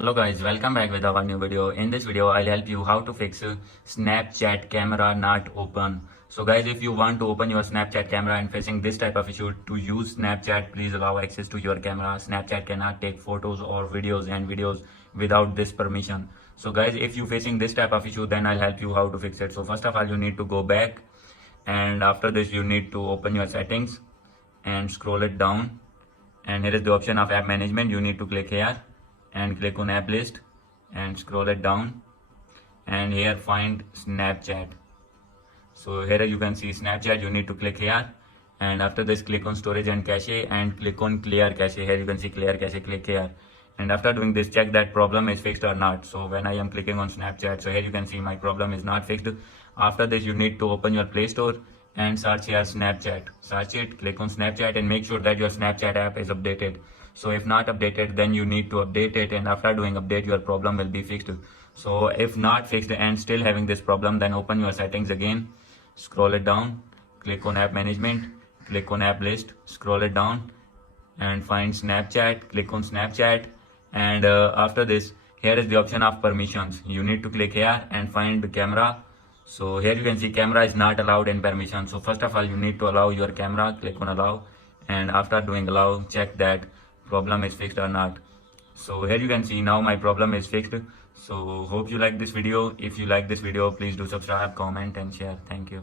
Hello guys, welcome back with our new video. In this video, I'll help you how to fix Snapchat camera not open. So guys, if you want to open your Snapchat camera and facing this type of issue, to use Snapchat, please allow access to your camera. Snapchat cannot take photos or videos without this permission. So guys, if you facing this type of issue, then I'll help you how to fix it. So first of all, you need to go back, and after this you need to open your settings and scroll it down, and here is the option of app management. You need to click here and click on app list and scroll it down, and here find Snapchat. So here you can see Snapchat. You need to click here, and after this click on storage and cache and click on clear cache. Here you can see clear cache. Click here, and after doing this, check that problem is fixed or not. So when I am clicking on Snapchat, so here you can see my problem is not fixed. After this, you need to open your Play Store and search here Snapchat. Search it, click on Snapchat, and make sure that your Snapchat app is updated. So if not updated, then you need to update it, and after doing update, your problem will be fixed. So if not fixed and still having this problem, then open your settings again, scroll it down, click on app management, click on app list, scroll it down and find Snapchat. Click on Snapchat, and after this, here is the option of permissions. You need to click here and find the camera. So here you can see camera is not allowed in permission. So first of all, you need to allow your camera. Click on allow, and after doing allow, check that problem is fixed or not. So here you can see now my problem is fixed. So hope you like this video. If you like this video, please do subscribe, comment and share. Thank you.